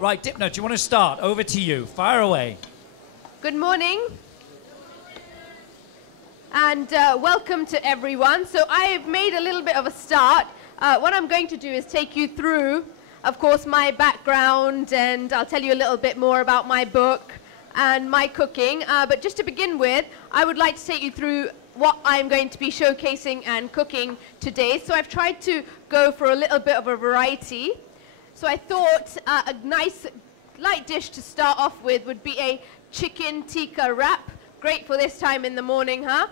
Right, Dipna, do you want to start? Over to you. Fire away. Good morning. And welcome to everyone. So I've made a little bit of a start. What I'm going to do is take you through, of course, my background, and I'll tell you a little bit more about my book and my cooking. But just to begin with, I would like to take you through what I'm going to be showcasing and cooking today. So I've tried to go for a little bit of a variety. So I thought a nice light dish to start off with would be a chicken tikka wrap. Great for this time in the morning, huh?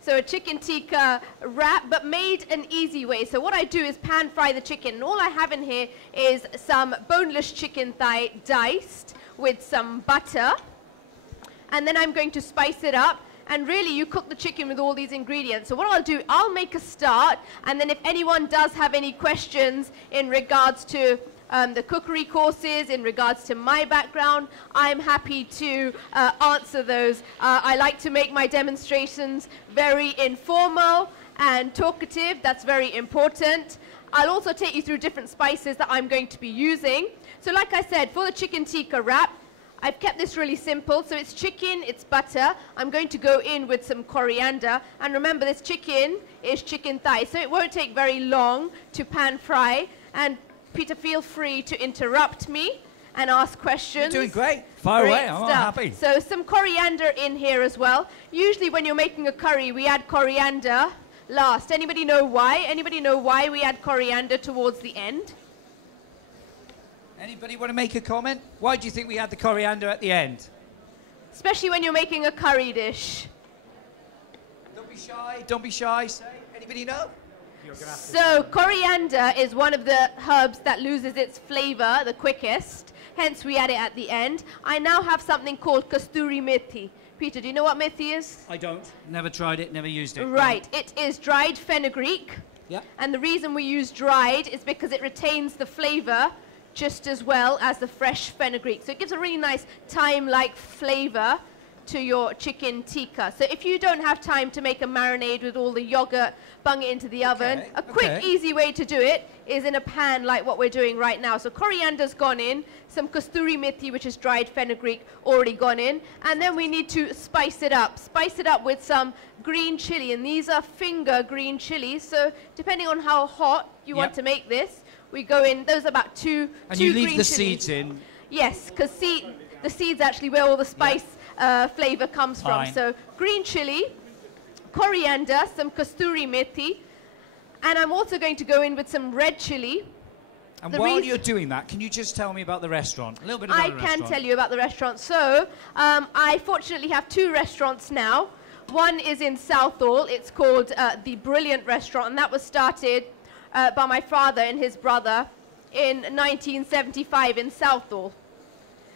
So a chicken tikka wrap, but made an easy way. So what I do is pan fry the chicken. And all I have in here is some boneless chicken thigh diced with some butter. And then I'm going to spice it up. And really, you cook the chicken with all these ingredients. So what I'll do, I'll make a start. And then if anyone does have any questions in regards to the cookery courses, in regards to my background, I'm happy to answer those. I like to make my demonstrations very informal and talkative. That's very important. I'll also take you through different spices that I'm going to be using. So like I said, for the chicken tikka wrap, I've kept this really simple. So it's chicken, it's butter. I'm going to go in with some coriander. And remember, this chicken is chicken thigh, so it won't take very long to pan fry. And Peter, feel free to interrupt me and ask questions. You're doing great. Fire away. I'm happy. So some coriander in here as well. Usually when you're making a curry, we add coriander last. Anybody know why? Anybody know why we add coriander towards the end? Anybody want to make a comment? Why do you think we add the coriander at the end? Especially when you're making a curry dish. Don't be shy. Don't be shy. Say. Anybody know? So coriander is one of the herbs that loses its flavor the quickest. Hence we add it at the end. I now have something called kasturi methi. Peter, do you know what methi is? I don't. Never tried it. Never used it. Right. It is dried fenugreek. Yeah. And the reason we use dried is because it retains the flavor just as well as the fresh fenugreek. So it gives a really nice thyme-like flavor to your chicken tikka. So if you don't have time to make a marinade with all the yogurt, bung it into the oven, a quick, easy way to do it is in a pan like what we're doing right now. So coriander's gone in, some kasturi methi, which is dried fenugreek, already gone in, and then we need to spice it up. Spice it up with some green chili, and these are finger green chilies. So depending on how hot you want to make this, we go in, those are about two And you leave green the chilies. seeds in? Yes, because the seeds actually where all the spice flavor comes from. So green chili, coriander, some kasturi methi, and I'm also going to go in with some red chili. And while you're doing that, can you just tell me about the restaurant? A little bit about the restaurant. I can tell you about the restaurant. So I fortunately have two restaurants now. One is in Southall. It's called the Brilliant Restaurant, and that was started by my father and his brother in 1975 in Southall.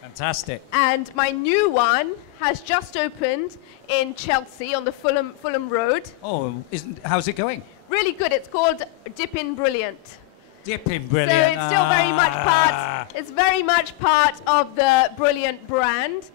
Fantastic. And my new one has just opened in Chelsea on the Fulham Road. Oh, how's it going? Really good. It's called Dipin Brilliant. Dipin Brilliant. So it's still very much part. It's very much part of the Brilliant brand.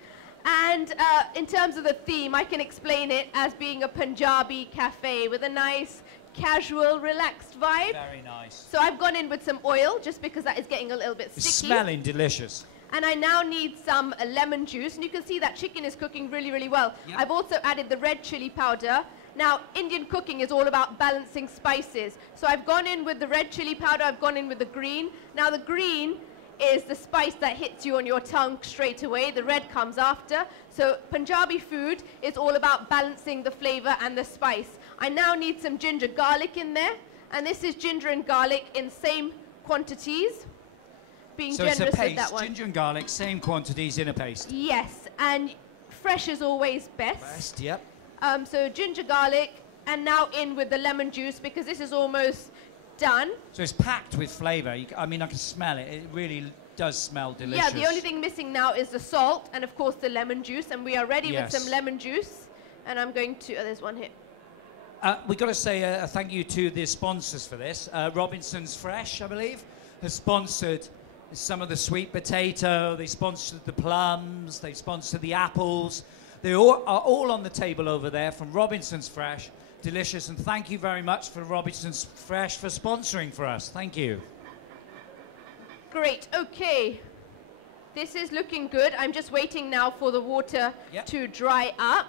And in terms of the theme, I can explain it as being a Punjabi cafe with a nice, casual, relaxed vibe. Very nice. So I've gone in with some oil just because that is getting a little bit sticky. It's smelling delicious. And I now need some lemon juice. And you can see that chicken is cooking really, really well. Yep. I've also added the red chili powder. Now, Indian cooking is all about balancing spices. So I've gone in with the red chili powder. I've gone in with the green. Now, the green is the spice that hits you on your tongue straight away. The red comes after. So Punjabi food is all about balancing the flavor and the spice. I now need some ginger garlic in there. And this is ginger and garlic in same quantities. Being so generous it's a paste, with that one. ginger and garlic, same quantities in a paste. Yes, and fresh is always best. Best, yep. So ginger, garlic, and now in with the lemon juice because this is almost done. So it's packed with flavour. I mean, I can smell it. It really does smell delicious. Yeah, the only thing missing now is the salt and, of course, the lemon juice. And we are ready with some lemon juice. And I'm going to... Oh, there's one here. We've got to say a thank you to the sponsors for this. Robinson's Fresh, I believe, has sponsored some of the sweet potato. They sponsored the plums. They sponsored the apples. They are all on the table over there from Robinson's Fresh. Delicious. And thank you very much for Robinson's Fresh for sponsoring for us. Thank you. Great. Okay. this is looking good. I'm just waiting now for the water Yep. to dry up.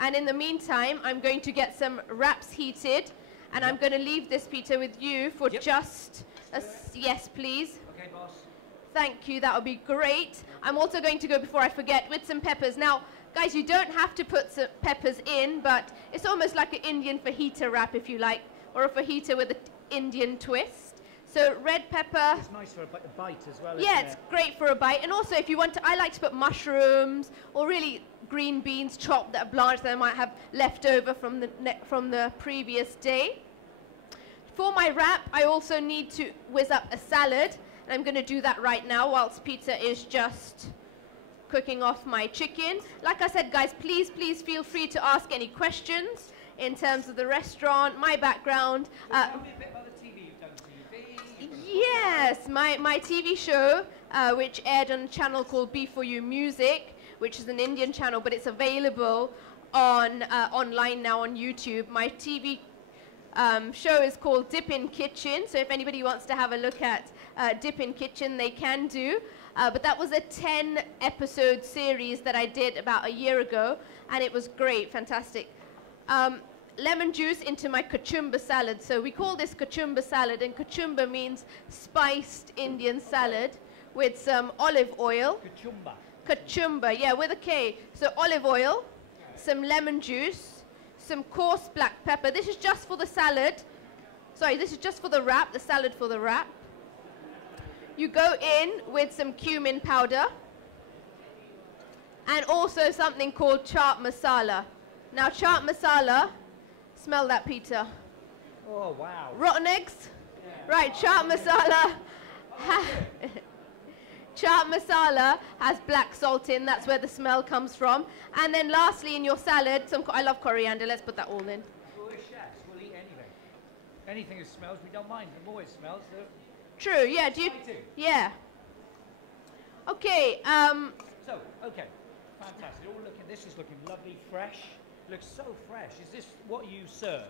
And in the meantime, I'm going to get some wraps heated. And I'm going to leave this, Peter, with you for Yep. just yes, please. Okay, boss. Thank you. That would be great. I'm also going to go, before I forget, with some peppers. Now, guys, you don't have to put some peppers in, but it's almost like an Indian fajita wrap, if you like, or a fajita with an Indian twist. So red pepper. It's nice for a bite as well. Yeah, isn't it's it? great for a bite. And also, if you want to, I like to put mushrooms or really green beans chopped that are blanched that I might have left over from the previous day. For my wrap, I also need to whiz up a salad. And I'm going to do that right now whilst Peter is just cooking off my chicken. Like I said, guys, please feel free to ask any questions in terms of the restaurant, my background. Tell me a bit about the TV. You've done TV. Yes, my TV show, which aired on a channel called B4U Music, which is an Indian channel, but it's available on online now on YouTube. My TV show is called Dip in Kitchen, so if anybody wants to have a look at Dip in Kitchen, they can do. But that was a 10-episode series that I did about a year ago, and it was great, fantastic. Lemon juice into my kachumba salad. So we call this kachumba salad, and kachumba means spiced Indian salad with some olive oil. Kachumba. Kachumba, yeah, with a K. So olive oil, some lemon juice, some coarse black pepper. This is just for the salad. Sorry, this is just for the wrap, the salad for the wrap. You go in with some cumin powder and also something called chaat masala. Now, chaat masala, smell that, Peter. Oh, wow. Rotten eggs? Yeah. Right, chaat masala. Chaat masala has black salt in, that's where the smell comes from. And then lastly, in your salad, I love coriander, let's put that all in. Well, we're chefs, we'll eat anything. Anything that smells, we don't mind. The more it smells, the... True, yeah, do you... I do. Yeah. Okay, So, okay, fantastic. This is looking lovely, fresh. Looks so fresh. Is this what you serve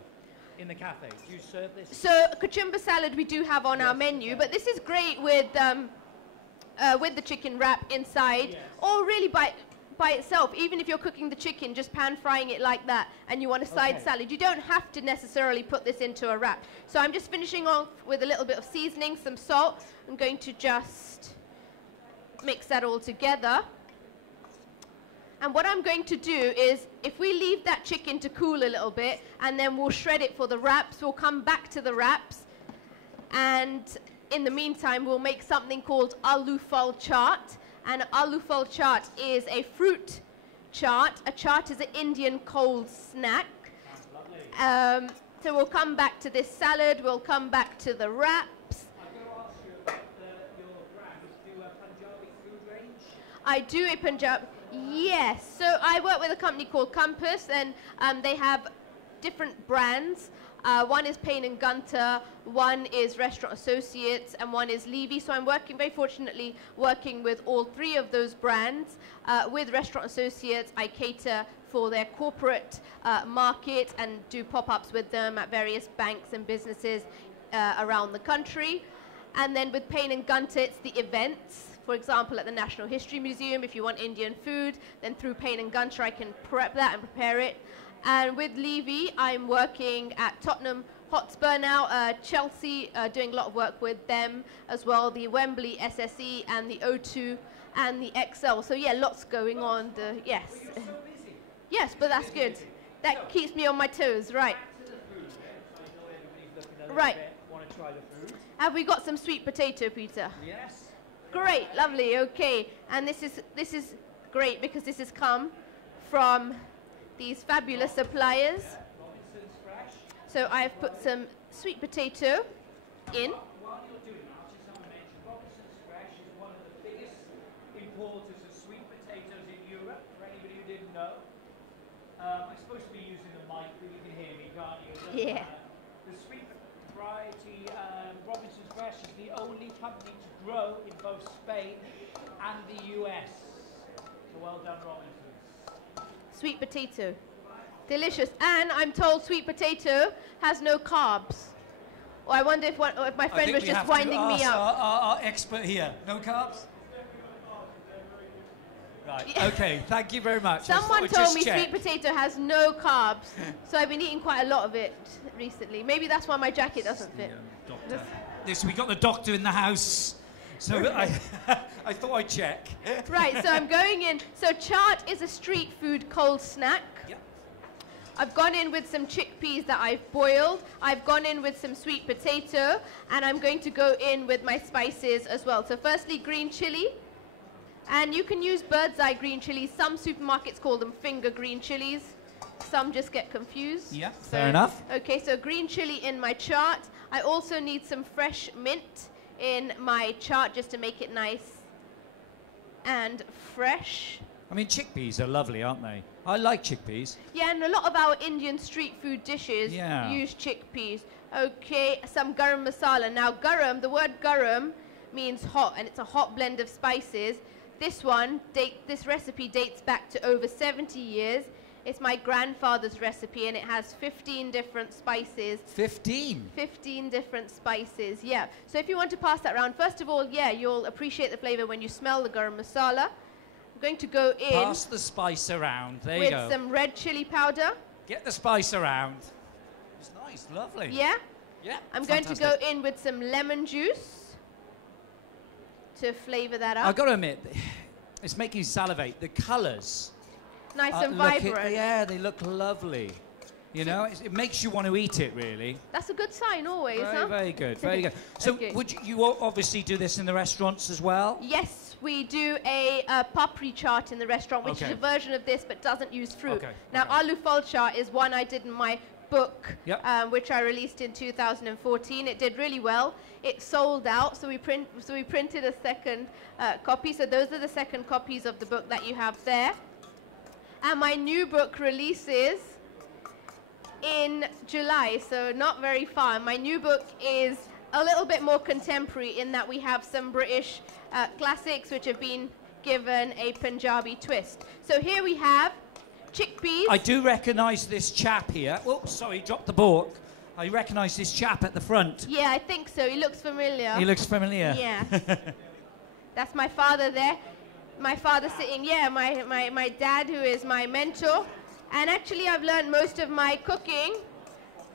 in the cafe? Do you serve this? So, kachumba salad we do have on our menu, but this is great with the chicken wrap inside, or really by itself. Even if you're cooking the chicken, just pan frying it like that, and you want a side salad, you don't have to necessarily put this into a wrap. So I'm just finishing off with a little bit of seasoning, some salt. I'm going to just mix that all together. And what I'm going to do is, if we leave that chicken to cool a little bit, and then we'll shred it for the wraps, we'll come back to the wraps, and in the meantime, we'll make something called aloo fal chaat. And aloo fal chaat is a fruit chaat. A chaat is an Indian cold snack. So we'll come back to this salad. We'll come back to the wraps. I'm going to ask you about your brands. Do a Punjabi food range? I do a Punjab. Yes. So I work with a company called Compass, and they have different brands. One is Payne and Gunter, one is Restaurant Associates, and one is Levy. So I'm very fortunately working with all three of those brands. With Restaurant Associates, I cater for their corporate market and do pop-ups with them at various banks and businesses around the country. And then with Payne and Gunter, it's the events. For example, at the National History Museum, if you want Indian food, then through Payne and Gunter, I can prep that and prepare it. And with Levy, I'm working at Tottenham Hotspur now, Chelsea, doing a lot of work with them as well, the Wembley SSE and the O2 and the XL. So yeah, lots going on. Yes. Well, you're so busy. Yes, but that's good. That keeps me on my toes, right. Right. Want to try the food? Have we got some sweet potato, Peter? Yes. Great, lovely, okay. And this is great because this has come from these fabulous suppliers. Robinson's Fresh. So I've put some sweet potato in. While you're doing that, I just want to mention Robinson's Fresh is one of the biggest importers of sweet potatoes in Europe, for anybody who didn't know. I'm supposed to be using the mic, but you can hear me, can't you? Yeah. The sweet variety Robinson's Fresh is the only company to grow in both Spain and the US. So well done, Robinson's. Sweet potato. Delicious. And I'm told sweet potato has no carbs. Or I wonder if my friend was just winding me up. Our expert here. No carbs? Right. Yeah. Okay, thank you very much. I Someone thought I'd told me just check. sweet potato has no carbs, so I've been eating quite a lot of it recently. Maybe that's why my jacket doesn't fit. Doctor. This, we got the doctor in the house, so I thought I'd check. Right, so I'm going in. So chaat is a street food cold snack. Yep. I've gone in with some chickpeas that I've boiled. I've gone in with some sweet potato, and I'm going to go in with my spices as well. So firstly, green chili. And you can use bird's eye green chilies. Some supermarkets call them finger green chilies. Some just get confused. Yeah, fair enough. Okay, so green chili in my chaat. I also need some fresh mint in my chaat just to make it nice and fresh. I mean, chickpeas are lovely, aren't they? I like chickpeas. Yeah, and a lot of our Indian street food dishes use chickpeas. Okay, some garam masala. Now, garam, the word garam means hot, and it's a hot blend of spices. This recipe dates back to over 70 years. It's my grandfather's recipe, and it has 15 different spices. 15? 15 different spices, yeah. So if you want to pass that around, first of all, yeah, you'll appreciate the flavor when you smell the garam masala. I'm going to go in. Pass the spice around. There you go. With some red chili powder. Get the spice around. It's nice, lovely. Yeah? Yeah. I'm going to go in with some lemon juice to flavor that up. I've got to admit, it's making you salivate. The colours. Nice and vibrant. Yeah, they look lovely. You know, it makes you want to eat it, really. That's a good sign always, Very, very good, very good. So Okay. would you obviously do this in the restaurants as well? Yes, we do a papri chaat in the restaurant, which is a version of this but doesn't use fruit. Okay, Now, aloo fal chaat is one I did in my book, Yep. which I released in 2014. It did really well. It sold out, so we printed a second copy. So those are the second copies of the book that you have there. And my new book releases in July, so not very far. My new book is a little bit more contemporary in that we have some British classics which have been given a Punjabi twist. So here we have chickpeas. I do recognise this chap here. Oh, sorry, dropped the book. I recognise this chap at the front. Yeah, I think so. He looks familiar. He looks familiar. Yeah. That's my father there. My father sitting, my dad who is my mentor. And actually I've learned most of my cooking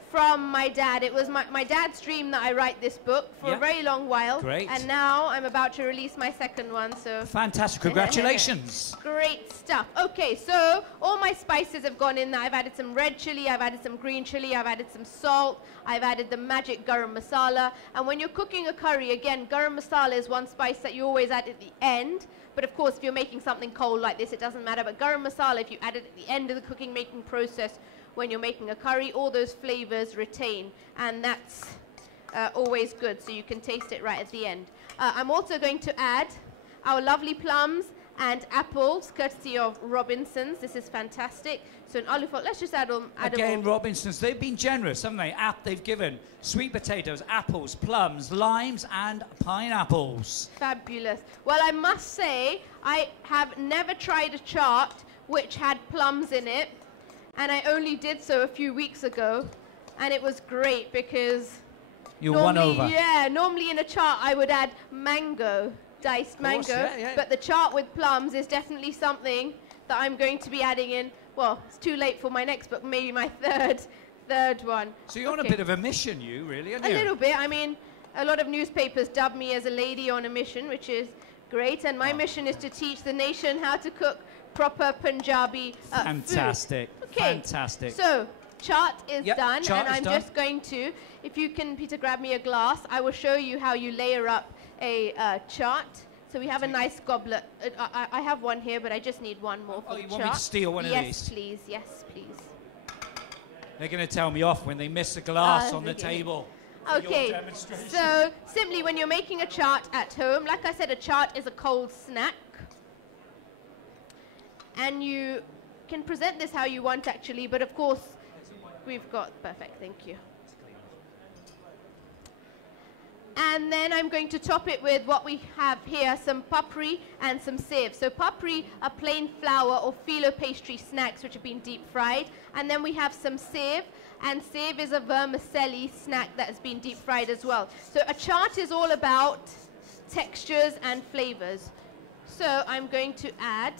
from my dad. It was my dad's dream that I write this book for a very long while. Great. And now I'm about to release my second one, so... Fantastic, congratulations. Great stuff. Okay, so all my spices have gone in there. I've added some red chili, I've added some green chili, I've added some salt, I've added the magic garam masala. And when you're cooking a curry, again, garam masala is one spice that you always add at the end. But of course, if you're making something cold like this, it doesn't matter. But garam masala, if you add it at the end of the cooking making process, when you're making a curry, all those flavors retain. And that's always good, so you can taste it right at the end. I'm also going to add our lovely plums and apples, courtesy of Robinson's. This is fantastic. So an aloo fal, let's just add them. Again, Robinson's, they've been generous, haven't they? They've given sweet potatoes, apples, plums, limes, and pineapples. Fabulous. Well, I must say, I have never tried a chaat which had plums in it, and I only did so a few weeks ago, and it was great because... You won over. Yeah, normally in a chaat I would add mango, diced mango, but the chaat with plums is definitely something that I'm going to be adding in. Well, it's too late for my next book, maybe my third one. So you're on a bit of a mission, you, really, aren't you? A little bit. I mean, a lot of newspapers dub me as a lady on a mission, which is great, and my mission is to teach the nation how to cook proper Punjabi Fantastic. Food. Okay. Fantastic. So, chaat is done, chaat and I'm just going to, if you can, Peter, grab me a glass, I will show you how you layer up a chaat. So we have a nice goblet. I have one here, but I just need one more for the you want me to steal one of these? Yes, please. Yes, please. They're going to tell me off when they miss a glass on the table. Okay, so simply when you're making a chaat at home, like I said, a chaat is a cold snack. And you can present this how you want, actually, but of course, we've got, perfect, thank you. And then I'm going to top it with what we have here, some papri and some sev. So papri are plain flour or phyllo pastry snacks which have been deep fried. And then we have some sev, and sev is a vermicelli snack that has been deep fried as well. So a chaat is all about textures and flavors. So I'm going to add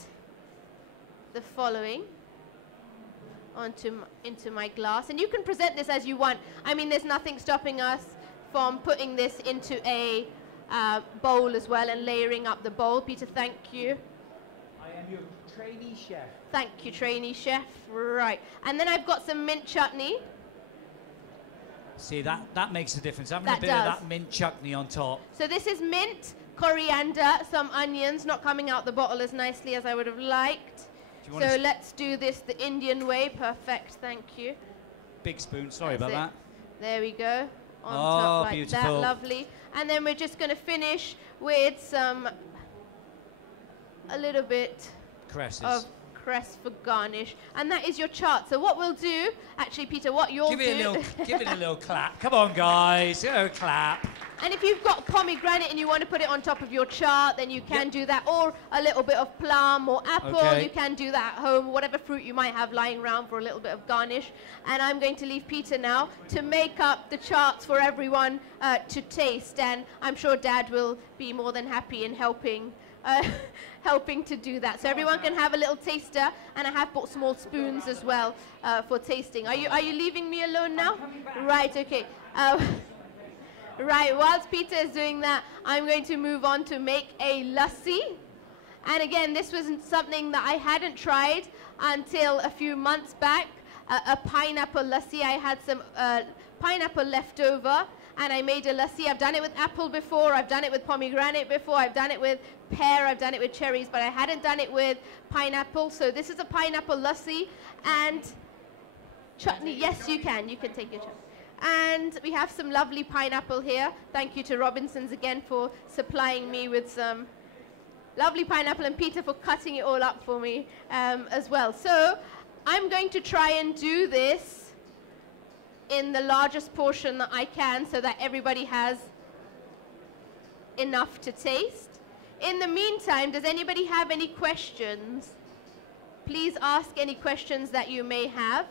the following into my glass. And you can present this as you want. I mean, there's nothing stopping us from putting this into a bowl as well and layering up the bowl. Peter, thank you. I am your trainee chef. Thank you, trainee chef. Right. And then I've got some mint chutney. See, that makes a difference. Having a bit of that mint chutney on top. So this is mint, coriander, some onions, not coming out the bottle as nicely as I would have liked. So let's do this the Indian way. Perfect, thank you. Big spoon, sorry about that. There we go. On top like beautiful. that, lovely. And then we're just going to finish with a little bit of cress for garnish. And that is your chart. So what we'll do, actually, Peter, what you'll give it a little clap. Come on, guys, clap. And if you've got pomegranate and you want to put it on top of your chart, then you can do that. Or a little bit of plum or apple, you can do that at home, whatever fruit you might have lying around for a little bit of garnish. And I'm going to leave Peter now to make up the charts for everyone to taste. And I'm sure Dad will be more than happy in helping to do that. So everyone can have a little taster, and I have bought small spoons as well for tasting. Are you leaving me alone now? Right, okay. Right, whilst Peter is doing that, I'm going to move on to make a lassi. And again, this wasn't something that I hadn't tried until a few months back. A pineapple lassi. I had some pineapple left over, and I made a lassi. I've done it with apple before, I've done it with pomegranate before, I've done it with pear, I've done it with cherries, but I hadn't done it with pineapple. So this is a pineapple lassi. And chutney, yes, you can take your chutney. And we have some lovely pineapple here. Thank you to Robinsons again for supplying me with some lovely pineapple, and Peter for cutting it all up for me as well. So I'm going to try and do this in the largest portion that I can so that everybody has enough to taste. In the meantime, does anybody have any questions? Please ask any questions that you may have.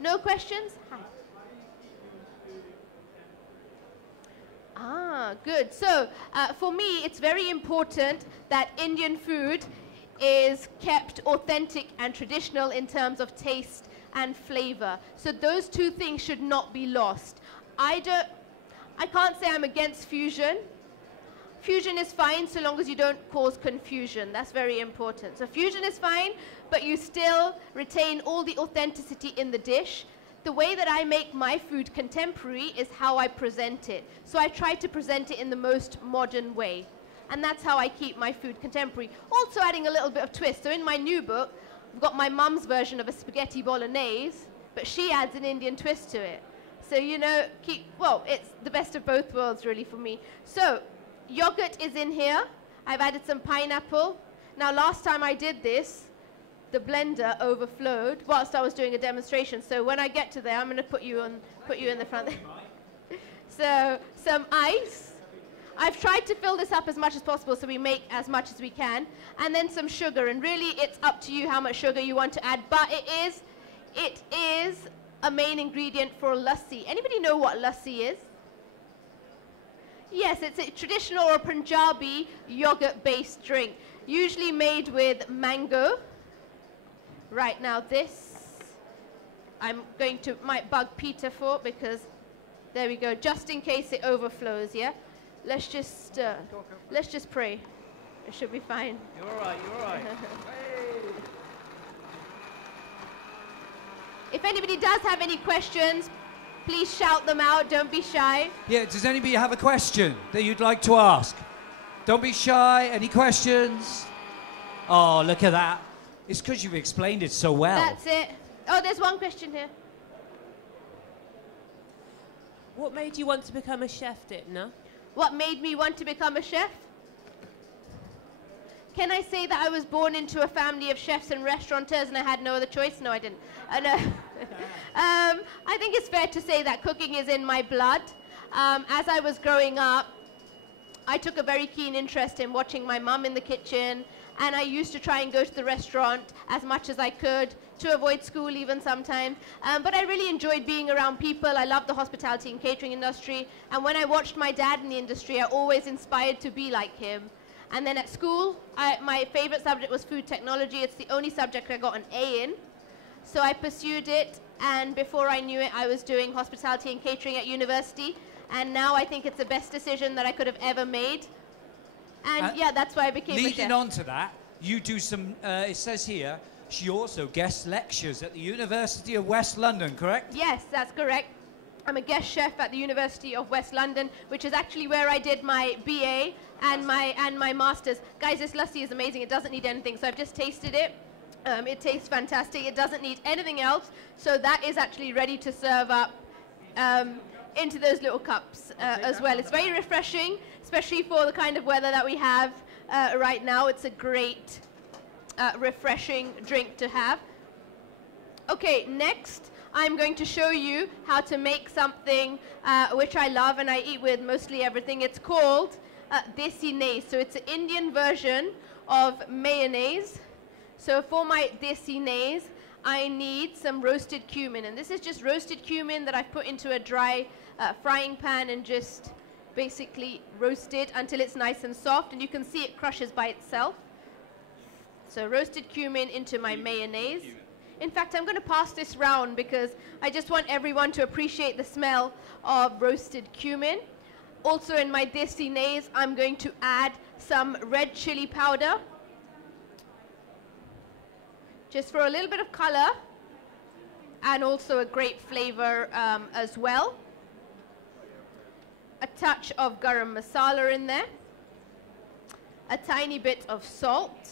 No questions? Hi. Good. So for me, it's very important that Indian food is kept authentic and traditional in terms of taste and flavor. So those two things should not be lost. I can't say I'm against fusion. Fusion is fine so long as you don't cause confusion. That's very important. So fusion is fine, but you still retain all the authenticity in the dish. The way that I make my food contemporary is how I present it. So I try to present it in the most modern way. And that's how I keep my food contemporary. Also adding a little bit of twist. So in my new book, I've got my mum's version of a spaghetti bolognese, but she adds an Indian twist to it. So, you know, it's the best of both worlds really for me. So yogurt is in here. I've added some pineapple. Now last time I did this, the blender overflowed whilst I was doing a demonstration. So when I get to there, I'm going to put you in the front. So some ice. I've tried to fill this up as much as possible so we make as much as we can. And then some sugar. And really, it's up to you how much sugar you want to add. But it is a main ingredient for lassi. Anybody know what lassi is? Yes, it's a traditional or Punjabi yogurt-based drink, usually made with mango. Right, now this I'm going to might bug Peter for, because there we go, just in case it overflows. Yeah, let's just pray. It should be fine. You're all right. You're all right. If anybody does have any questions, please shout them out. Don't be shy. Yeah, does anybody have a question that you'd like to ask? Don't be shy. Any questions? Oh, look at that. It's because you've explained it so well. That's it. Oh, there's one question here. What made you want to become a chef, Dipna? What made me want to become a chef? Can I say that I was born into a family of chefs and restaurateurs and I had no other choice? No, I didn't. I think it's fair to say that cooking is in my blood. As I was growing up, I took a very keen interest in watching my mum in the kitchen, and I used to try and go to the restaurant as much as I could to avoid school even sometimes. But I really enjoyed being around people. I loved the hospitality and catering industry. And when I watched my dad in the industry, I always inspired to be like him. And then at school, my favorite subject was food technology. It's the only subject I got an A in. So I pursued it, and before I knew it, I was doing hospitality and catering at university. And now I think it's the best decision that I could have ever made. And yeah, that's why I became a chef. Leading on to that, you do some, it says here, she also guest lectures at the University of West London, correct? Yes, that's correct. I'm a guest chef at the University of West London, which is actually where I did my BA and my master's. Guys, this lassi is amazing. It doesn't need anything, so I've just tasted it. It tastes fantastic. It doesn't need anything else, so that is actually ready to serve up into those little cups as well. It's very refreshing, especially for the kind of weather that we have right now. It's a great refreshing drink to have. Okay, next I'm going to show you how to make something which I love and I eat with mostly everything. It's called desi nays. So it's an Indian version of mayonnaise. So for my desi nays, I need some roasted cumin. And this is just roasted cumin that I've put into a dry frying pan and just basically roast it until it's nice and soft. And you can see it crushes by itself. So roasted cumin into my mayonnaise. In fact, I'm going to pass this round because I just want everyone to appreciate the smell of roasted cumin. Also in my desi nays, I'm going to add some red chili powder, just for a little bit of color and also a great flavor as well. A touch of garam masala in there, a tiny bit of salt,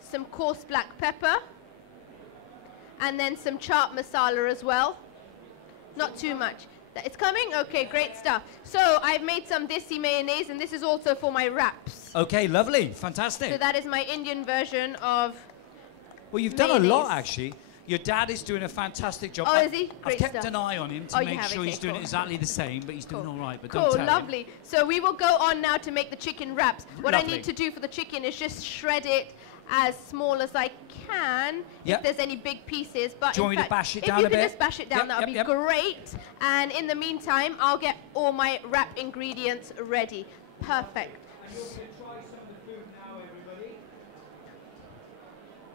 some coarse black pepper, and then some chaat masala as well. Not too much. It's coming? Okay, great stuff. So I've made some desi mayonnaise, and this is also for my wraps. Okay, lovely, fantastic. So that is my Indian version of Well, you've mayonnaise. done a lot, actually. Your dad is doing a fantastic job. Oh, is he? I've Great kept stuff. an eye on him to Oh, you make have? sure Okay, he's doing cool. exactly the same, but he's doing all right. But Cool, don't tell lovely. him. So we will go on now to make the chicken wraps. What I Lovely. need to do for the chicken is just shred it as small as I can, Yep. if there's any big pieces. But Do you in want me to fact, bash it if down you a can bit? just bash it down, Yep, that would yep, be yep. great. And in the meantime, I'll get all my wrap ingredients ready. Perfect.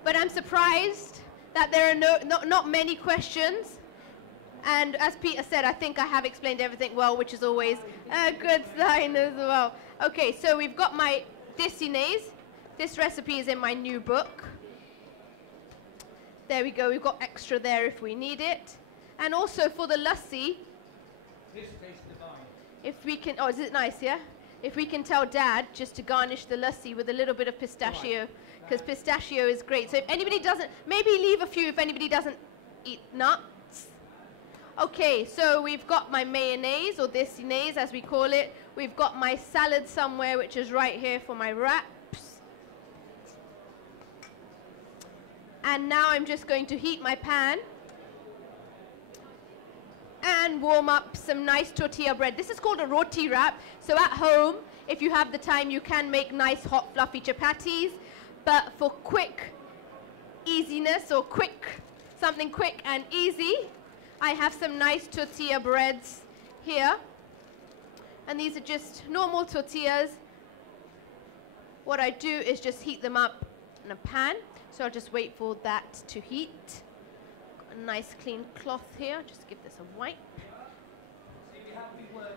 But I'm surprised that there are not many questions. And as Peter said, I think I have explained everything well, which is always a good sign as well. Okay, so we've got my desi nays. This recipe is in my new book. There we go. We've got extra there if we need it. And also for the lassi, This tastes divine. if we can, oh, is it nice, yeah? If we can tell Dad just to garnish the lassi with a little bit of pistachio, because pistachio is great. So if anybody doesn't, maybe leave a few if anybody doesn't eat nuts. Okay, so we've got my mayonnaise, or desi nays as we call it. We've got my salad somewhere, which is right here for my wraps. And now I'm just going to heat my pan and warm up some nice tortilla bread. This is called a roti wrap. So at home, if you have the time, you can make nice hot fluffy chapatis. But for quick easiness, or something quick and easy, I have some nice tortilla breads here. And these are just normal tortillas. What I do is just heat them up in a pan. So I'll just wait for that to heat. Got a nice clean cloth here. Just give this a wipe.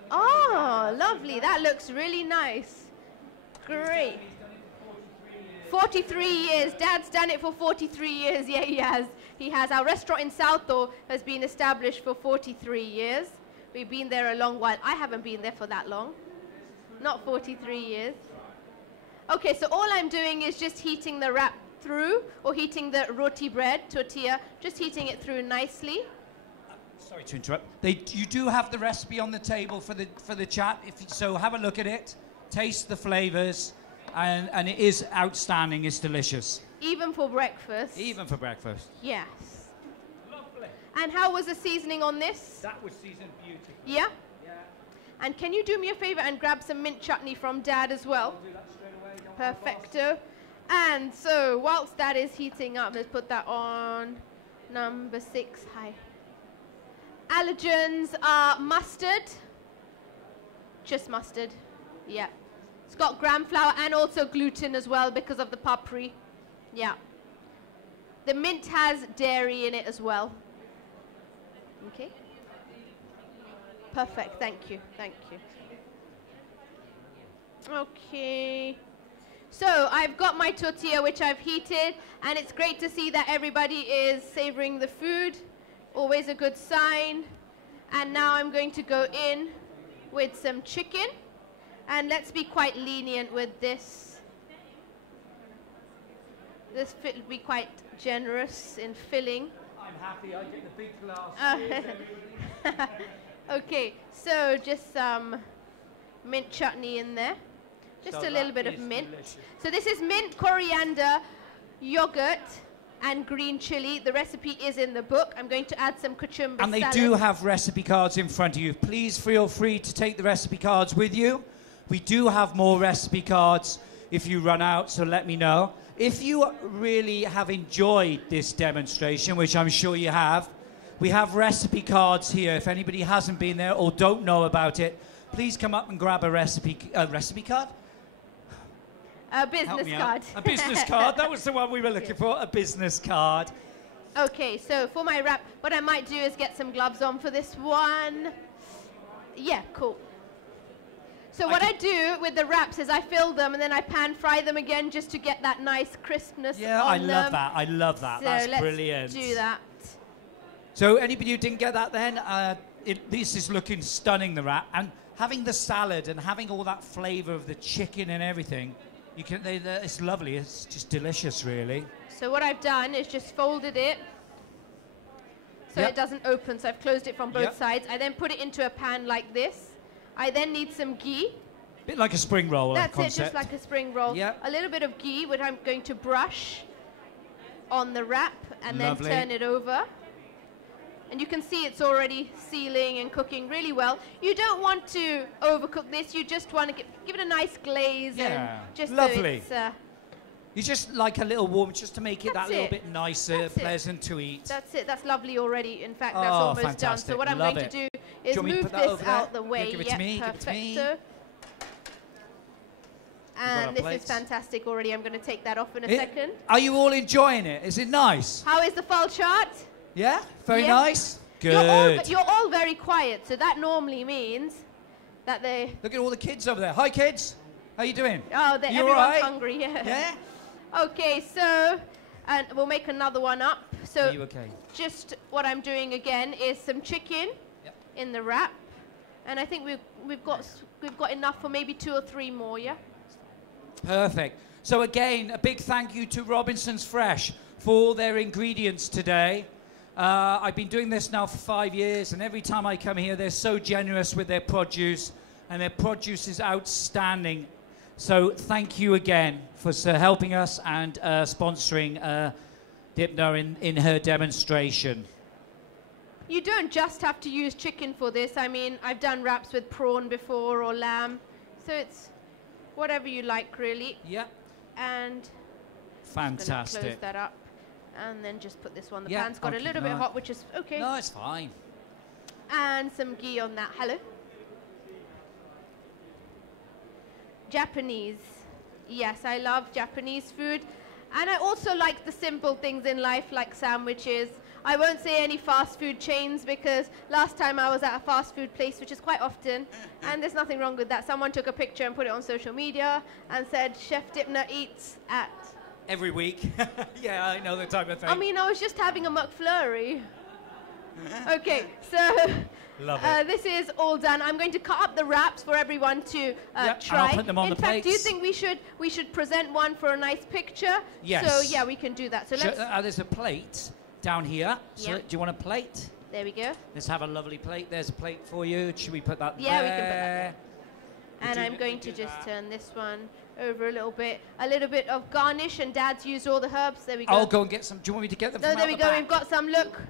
Oh, lovely. That looks really nice. Great. 43 years. Dad's done it for 43 years. Yeah, he has. He has. Our restaurant in Southall has been established for 43 years. We've been there a long while. I haven't been there for that long. Not 43 years. Okay, so all I'm doing is just heating the wrap through, or heating the roti bread, tortilla, just heating it through nicely. Sorry to interrupt. You do have the recipe on the table for the chat. So have a look at it, taste the flavors, and it is outstanding. It's delicious. Even for breakfast. Even for breakfast. Yes. Lovely. And how was the seasoning on this? That was seasoned beautifully. Yeah? Yeah. And can you do me a favor and grab some mint chutney from Dad as well? I'll do that straight away. Don't worry, Perfecto. And so, whilst that is heating up, let's put that on number 6 high. Allergens are mustard, just mustard. Yeah. It's got gram flour and also gluten as well because of the papri. Yeah. The mint has dairy in it as well. Okay. Perfect. Thank you. Thank you. Okay. So I've got my tortilla, which I've heated, and it's great to see that everybody is savoring the food. Always a good sign. And now I'm going to go in with some chicken. And let's be quite lenient with this. This will be quite generous in filling. I'm happy. I get the big glass. Okay, so just some mint chutney in there. Just So a little that bit of is mint. delicious. So this is mint, coriander, yogurt, and green chili. The recipe is in the book. I'm going to add some cucumber And they salad. do have recipe cards in front of you. Please feel free to take the recipe cards with you. We do have more recipe cards if you run out, so let me know. If you really have enjoyed this demonstration, which I'm sure you have, we have recipe cards here. If anybody hasn't been there or don't know about it, please come up and grab a recipe card. A business card. A business card. That was the one we were looking for. A business card. Okay, so for my wrap, what I might do is get some gloves on for this one. Yeah, cool. So what I do with the wraps is I fill them and then I pan fry them again just to get that nice crispness Yeah, on I them. love that. I love that. So That's let's brilliant. do that. So anybody who didn't get that then, this is looking stunning, the wrap. And having the salad and having all that flavour of the chicken and everything, it's lovely. It's just delicious, really. So what I've done is just folded it so Yep. it doesn't open. So I've closed it from both Yep. sides. I then put it into a pan like this. I then need some ghee. Bit like a spring roll That's concept. it, just like a spring roll. Yep. A little bit of ghee, which I'm going to brush on the wrap and Lovely. then turn it over. And you can see it's already sealing and cooking really well. You don't want to overcook this. You just want to give it a nice glaze. Yeah, And just lovely. So it's, You just like a little warm, just to make it That's that little it. bit nicer, That's it. pleasant to eat. that's it. That's lovely already. In fact, Oh, that's almost done. fantastic. So what I'm Love going it. to do Do is you want me to move put that this over there? out the way. Give it to Yep, me, give it to me. perfecto. got And our this plates? is fantastic already. I'm going to take that off in a It- second. Are you all enjoying it? Is it nice? How is the fall chart? Yeah? Very Yeah. nice? Good. You're all very quiet, so that normally means that they... Look at all the kids over there. Hi, kids. How you doing? Oh, You everyone's all right? hungry, yeah. Yeah? Okay, so, and we'll make another one up. So, Are you okay? just what I'm doing again is some chicken Yep. in the wrap, and I think we've got enough for maybe 2 or 3 more, yeah. Perfect. So again, a big thank you to Robinson's Fresh for all their ingredients today. I've been doing this now for 5 years, and every time I come here, they're so generous with their produce, and their produce is outstanding. So thank you again for helping us and sponsoring Dipna in her demonstration. You don't just have to use chicken for this. I mean, I've done wraps with prawn before or lamb, so it's whatever you like, really. Yeah, And fantastic. close that up, and then just put this one. The Yeah, pan's got I'll a keep little an bit eye. hot, which is okay. No, it's fine. And some ghee on that. Hello. Japanese. Yes, I love Japanese food. And I also like the simple things in life, like sandwiches. I won't say any fast food chains because last time I was at a fast food place, which is quite often, and there's nothing wrong with that. Someone took a picture and put it on social media and said, Chef Dipna eats at. Every week. Yeah, I know the type of thing. I mean, I was just having a McFlurry. Okay, so Love it. this is all done. I'm going to cut up the wraps for everyone to Yep, and try. I'll put them on In the fact, do you plates. think we should present one for a nice picture? Yes. So yeah, we can do that. So let's. There's a plate down here. So Yeah. do you want a plate? There we go. Let's have a lovely plate. There's a plate for you. Should we put that Yeah, there? we can put that there. And do I'm th- going we to do just that. turn this one over a little bit. A little bit of garnish, and Dad's used all the herbs. There we go. I'll go and get some. Do you want me to get them No, from there out we the go. back? We've got some. Look.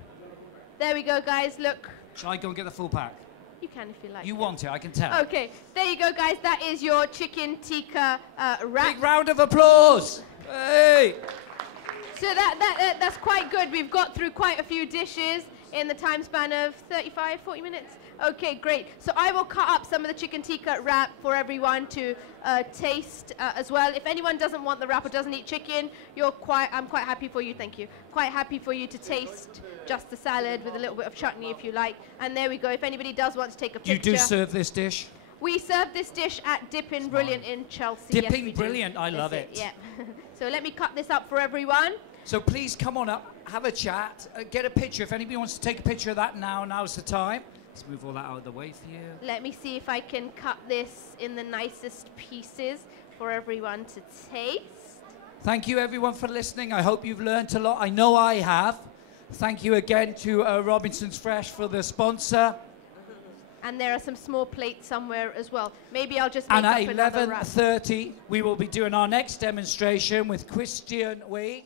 There we go, guys. Look. Shall I go and get the full pack? You can if you like. You want it, I can tell. Okay, there you go, guys. That is your chicken tikka wrap. Big round of applause. Hey! So that's quite good. We've got through quite a few dishes in the time span of 35, 40 minutes. Okay, great. So I will cut up some of the chicken tikka wrap for everyone to taste as well. If anyone doesn't want the wrap or doesn't eat chicken, I'm quite happy for you, thank you. Quite happy for you to taste just the salad with a little bit of chutney if you like. And there we go. If anybody does want to take a picture. You do serve this dish? We serve this dish at Dippin' Brilliant in Chelsea. Dipping yes, Brilliant, I love it. Yeah. So let me cut this up for everyone. So please come on up, have a chat, get a picture. If anybody wants to take a picture of that now's the time. Let's move all that out of the way for you. Let me see if I can cut this in the nicest pieces for everyone to taste. Thank you everyone for listening. I hope you've learnt a lot. I know I have. Thank you again to Robinson's Fresh for the sponsor. And there are some small plates somewhere as well. Maybe I'll just make and up at another wrap. 11:30, we will be doing our next demonstration with Christian Wee.